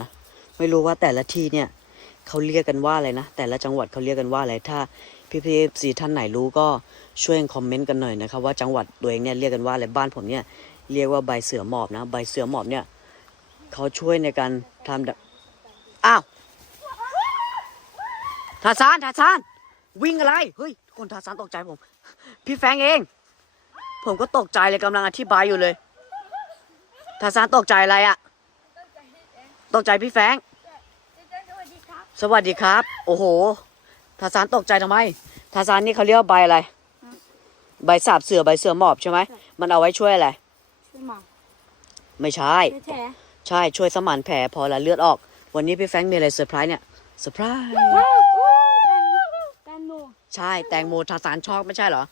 นะไม่รู้ว่าแต่ละที่เนี่ยเขาเรียกกันว่าอะไรนะ แต่ละจังหวัดเขาเรียกกันว่าอะไรถ้าพี่พีซีท่านไหนรู้ก็ช่วยคอมเมนต์กันหน่อยนะครับว่าจังหวัดตัวเองเนี่ยเรียกกันว่าอะไรบ้านผมเนี่ยเรียกว่าใบเสือหมอบนะ ใบเสือหมอบเนี่ยเขาช่วยในการทำดอ้าวทาซานทาซานวิ่งอะไรเฮ้ยคนทาซานตกใจผม พี่แฟงเอง ผมก็ตกใจเลยกำลังอธิบายอยู่เลยทาซานตกใจอะไรอะ ตกใจพี่แฟรงค์สวัสดีครับสวัสดีครับ โอ้โหทาซานตกใจทำไมทาซานนี่เขาเรียกว่าใบอะไร ใบสาบเสือใบเสือหมอบใช่ไหมมันเอาไว้ช่วยอะไรช่วยหมอไม่ใช่ช่วยแฉใช่ช่วยสมานแผลพอละเลือดออก วันนี้พี่แฟรงค์มีอะไรเซอร์ไพรส์เนี่ยเซอร์ไพรส์ว้าวแตงแตงโมใช่ แตงโมทาซานชอบไม่ใช่เหรอ